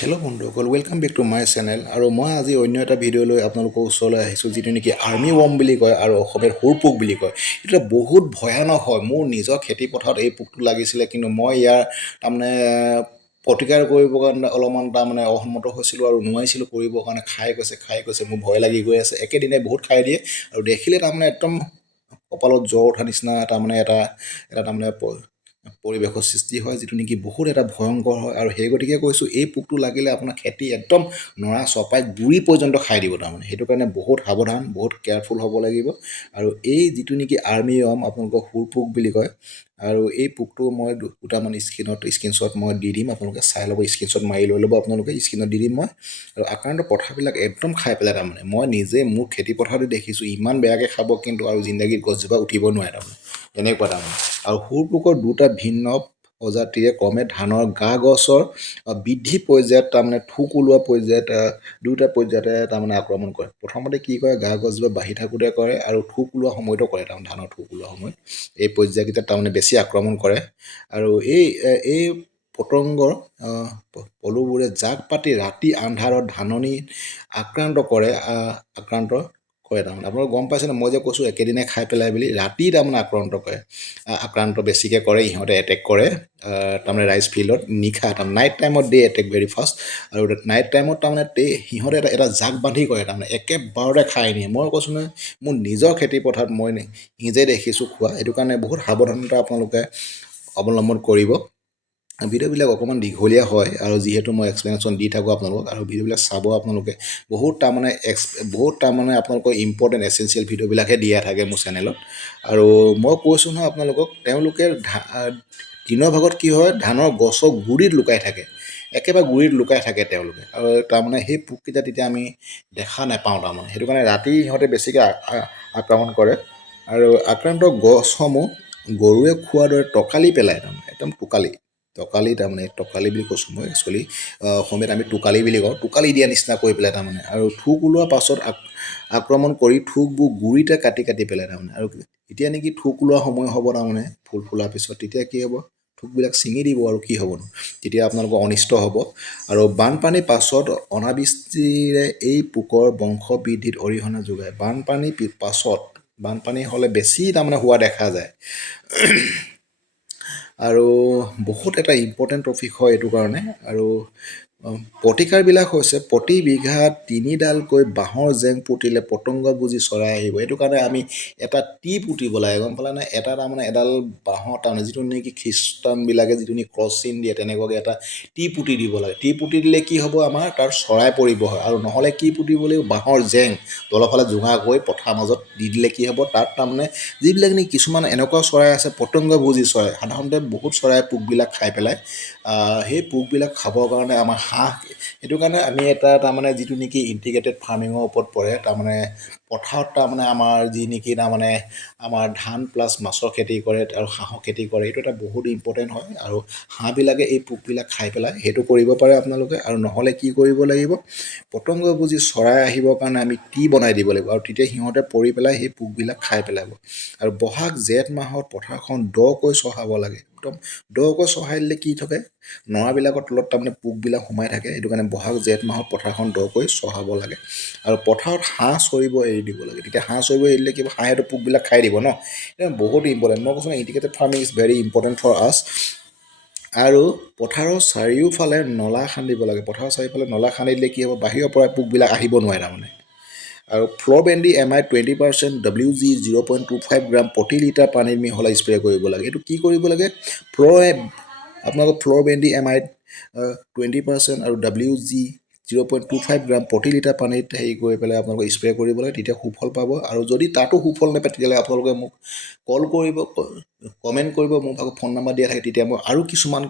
Hello' বন্ধুসকল, welcome back to my channel. আৰু মই আজি অন্য এটা ভিডিঅ' লৈ আপোনালোকৰ ওচৰলৈ আহিছোঁ, যিটো নেকি আৰ্মি ৱৰ্ম বুলি কয় আৰু অসমীয়াত সৰু পোক বুলি কয়। এইটো বহুত ভয়ানক হয়। মোৰ নিজৰ খেতি পথাৰত এই পোকটো লাগিছিলে, কিন্তু মই ইয়াৰ তাৰমানে প্ৰতিকাৰ কৰিবৰ কাৰণে অলপমান তাৰমানে অসন্মত হৈছিলোঁ আৰু নোৱাৰিছিলোঁ কৰিবৰ কাৰণে। খাই গৈছে মোৰ ভয় লাগি গৈ আছে। একেদিনাই বহুত খাই দিয়ে আৰু দেখিলে তাৰমানে একদম কপালত জ্বৰ উঠা নিচিনা তাৰমানে এটা তাৰমানে পৰিৱেশৰ সৃষ্টি হয়, যিটো নেকি বহুত এটা ভয়ংকৰ হয়। আৰু সেই গতিকে কৈছোঁ, এই পোকটো লাগিলে আপোনাৰ খেতি একদম নৰা চপাই গুৰি পৰ্যন্ত খাই দিব তাৰমানে। সেইটো কাৰণে বহুত সাৱধান, বহুত কেয়াৰফুল হ'ব লাগিব। আৰু এই যিটো নেকি আৰ্মি ৱৰ্ম, আপোনালোকৰ সুৰ পোক বুলি কয়। আৰু এই পোকটো মই দুটামান স্ক্ৰীনশ্বট মই দি দিম, আপোনালোকে চাই ল'ব। স্ক্ৰীনশ্বট মাৰি লৈ ল'ব আপোনালোকে, স্ক্ৰীনত দি দিম মই। আৰু আক্ৰান্ত পথাৰবিলাক একদম খাই পেলাই তাৰমানে। মই নিজে মোৰ খেতি পথাৰতে দেখিছোঁ, ইমান বেয়াকৈ খাব কিন্তু, আৰু জিন্দগীত গছজোপা উঠিব নোৱাৰে তাৰমানে, এনেকুৱা তাৰমানে। আৰু সুৰ পোকৰ দুটা ভিন্ন প্ৰজাতিয়ে ক্ৰমে ধানৰ গা গছৰ বৃদ্ধি পৰ্যায়ত তাৰমানে ঠোক ওলোৱা পৰ্যায়ত দুটা পৰ্যায়তে তাৰমানে আক্ৰমণ কৰে। প্ৰথমতে কি কৰে, গা গছজোপা বাঢ়ি থাকোঁতে কৰে, আৰু ঠোক ওলোৱা সময়তো কৰে তাৰমানে। ধানৰ ঠোক ওলোৱা সময়ত এই পৰ্যায়কেইটাত তাৰমানে বেছি আক্ৰমণ কৰে। আৰু এই পতংগৰ পলুবোৰে জাক পাতি ৰাতি আন্ধাৰত ধাননি আক্ৰান্ত কৰে তাৰমানে। আপোনালোকে গম পাইছেনে, মই যে কৈছোঁ একেদিনাই খাই পেলাই বুলি। ৰাতি তাৰমানে আক্ৰান্ত বেছিকৈ কৰে, ইহঁতে এটেক কৰে তাৰমানে ৰাইচ ফিল্ডত নিশা, তাৰমানে নাইট টাইমত দিয়ে এটেক ভেৰি ফাষ্ট। আৰু নাইট টাইমত তাৰমানে সিহঁতে এটা জাক বান্ধি কৰে তাৰমানে, একেবাৰতে খাই নিয়ে। মই কৈছোঁ নহয়, মোৰ নিজৰ খেতি পথাৰত মই নিজে দেখিছোঁ খোৱা। সেইটো কাৰণে বহুত সাৱধানতা আপোনালোকে অৱলম্বন কৰিব। ভিডিঅ'বিলাক অকণমান দীঘলীয়া হয়, আৰু যিহেতু মই এক্সপ্লেনেশ্যন দি থাকোঁ আপোনালোকক, আৰু ভিডিঅ'বিলাক চাব আপোনালোকে। বহুত তাৰমানে আপোনালোকৰ ইম্পৰ্টেণ্ট এচেঞ্চিয়েল ভিডিঅ'বিলাকহে দিয়া থাকে মোৰ চেনেলত। আৰু মই কৈছোঁ নহয় আপোনালোকক, তেওঁলোকে দিনৰ ভাগত কি হয়, ধানৰ গছৰ গুৰিত লুকাই থাকে, একেবাৰে গুৰিত লুকাই থাকে তেওঁলোকে। আৰু তাৰমানে সেই পোককেইটা তেতিয়া আমি দেখা নাপাওঁ তাৰমানে। সেইটো কাৰণে ৰাতি সিহঁতে বেছিকৈ আক্ৰমণ কৰে। আৰু আক্ৰান্ত গছসমূহ গৰুৱে খোৱাৰ দৰে টকালি পেলায় তাৰমানে, একদম টকালি তাৰমানে। টকালি বুলি কৈছোঁ মই, একচুৱেলি অসমীয়াত আমি টোকালি বুলি কওঁ। টোকালি দিয়া নিচিনা কৰি পেলাই তাৰমানে। আৰু ঠোক ওলোৱাৰ পাছত আক্ৰমণ কৰি ঠোকবোৰ গুৰিতে কাটি পেলায় তাৰমানে। আৰু এতিয়া নেকি ঠোক ওলোৱা সময় হ'ব তাৰমানে, ফুল ফুলাৰ পিছত তেতিয়া কি হ'ব, ঠোকবিলাক ছিঙি দিব, আৰু কি হ'বনো, তেতিয়া আপোনালোকৰ অনিষ্ট হ'ব। আৰু বানপানীৰ পাছত অনাবৃষ্টিৰে এই পোকৰ বংশ বৃদ্ধিত অৰিহণা যোগায়। বানপানী হ'লে বেছি তাৰমানে হোৱা দেখা যায়। আৰু বহুত এটা ইম্পৰ্টেণ্ট টপিক হয় এইটো কাৰণে। আৰু প্ৰতিকাৰবিলাক হৈছে, প্ৰতি বিঘাত 3ডালকৈ বাঁহৰ জেং পুতিলে পতংগ বুজি চৰাই আহিব। এইটো কাৰণে আমি এটা টি পুতিব লাগে, গম পালে নে? এটা তাৰমানে এডাল বাঁহৰ তাৰমানে, যিটো নেকি খ্ৰীষ্টানবিলাকে যিটো নেকি ক্ৰছ চিন দিয়ে, তেনেকুৱাকৈ এটা টি পুতি দিব লাগে। টি পুতি দিলে কি হ'ব, আমাৰ তাৰ চৰাই পৰিব হয়। আৰু নহ'লে কি পুতিব লাগিব, বাঁহৰ জেং তলৰ ফালে জোঙাকৈ পথাৰ মাজত দি দিলে কি হ'ব, তাত তাৰমানে যিবিলাক নেকি কিছুমান এনেকুৱা চৰাই আছে, পতংগ ভোজী চৰাই, সাধাৰণতে বহুত চৰাই পোকবিলাক খাই পেলাই। সেই পোকবিলাক খাবৰ কাৰণে আমাৰ সেইটো কাৰণে আমি এটা তাৰমানে যিটো নেকি ইণ্টিগ্ৰেটেড ফাৰ্মিঙৰ ওপৰত পৰে, তাৰমানে পথাৰত তাৰমানে আমাৰ যি নেকি তাৰমানে আমাৰ ধান প্লাছ মাছৰ খেতি কৰে আৰু হাঁহৰ খেতি কৰে। এইটো এটা বহুত ইম্পৰ্টেণ্ট হয়। আৰু হাঁহবিলাকে এই পোকবিলাক খাই পেলাই, সেইটো কৰিব পাৰে আপোনালোকে। আৰু নহ'লে কি কৰিব লাগিব, পতংগ ভোজী চৰাই আহিবৰ কাৰণে আমি টি বনাই দিব লাগিব, আৰু তেতিয়া সিহঁতে পৰি পেলাই সেই পোকবিলাক খাই পেলাব। আৰু বহাগ জেঠ মাহত পথাৰখন দকৈ চহাব লাগে। একদম দকৈ চহাই দিলে কি থাকে, নৰাবিলাকৰ তলত তাৰমানে পোকবিলাক সোমাই থাকে। সেইটো কাৰণে বহাগ জেঠ মাহত পথাৰখন দকৈ চহাব লাগে। আৰু পথাৰত হাঁহ চৰিব এৰি দিব লাগে। তেতিয়া হাঁহ চৰিব এৰি দিলে কি হ'ব, হাঁহেতো পোকবিলাক খাই দিব ন। বহুত ইম্পৰ্টেণ্ট। মই কৈছোঁ integrated farming is very important for us. আৰু পথাৰৰ চাৰিওফালে নলা খান্দিব লাগে। পথাৰৰ চাৰিওফালে নলা খান্দি দিলে কি হ'ব, বাহিৰৰ পৰা পোকবিলাক আহিব নোৱাৰে তাৰমানে। আৰু ফ্ল'বেণ্ডি MI 20%, WG 0.25 গ্ৰাম প্ৰতি লিটাৰ পানীত মিহলাই স্প্ৰে কৰিব লাগে। এইটো কি কৰিব লাগে, আপোনালোকৰ ফ্ল'বেণ্ডি MI 20% আৰু WG 0.25 গ্ৰাম প্ৰতি লিটাৰ পানীত হেৰি কৰি পেলাই আপোনালোকে স্প্ৰে কৰিব লাগে, তেতিয়া সুফল পাব। আৰু যদি তাতো সুফল নাপায়, তেতিয়াহ'লে আপোনালোকে মোক কল কৰিব, কমেণ্ট কৰিব, মোৰ ভাগত ফোন নাম্বাৰ দিয়া থাকে। তেতিয়া মই আৰু কিছুমান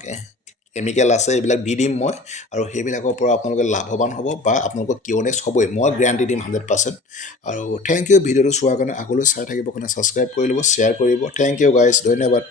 কেমিকেল আছে, এইবিলাক দি দিম মই, আৰু সেইবিলাকৰ পৰা আপোনালোকে লাভৱান হ'ব, বা আপোনালোকৰ কিয়নেছ হ'বই, মই গেৰাণ্টি দিম 100%। আৰু থেংক ইউ ভিডিঅ'টো চোৱাৰ কাৰণে। আগলৈ চাই থাকিবৰ কাৰণে ছাবস্ক্ৰাইব কৰি ল'ব, শ্বেয়াৰ কৰিব। থেংক ইউ গাইজ, ধন্যবাদ।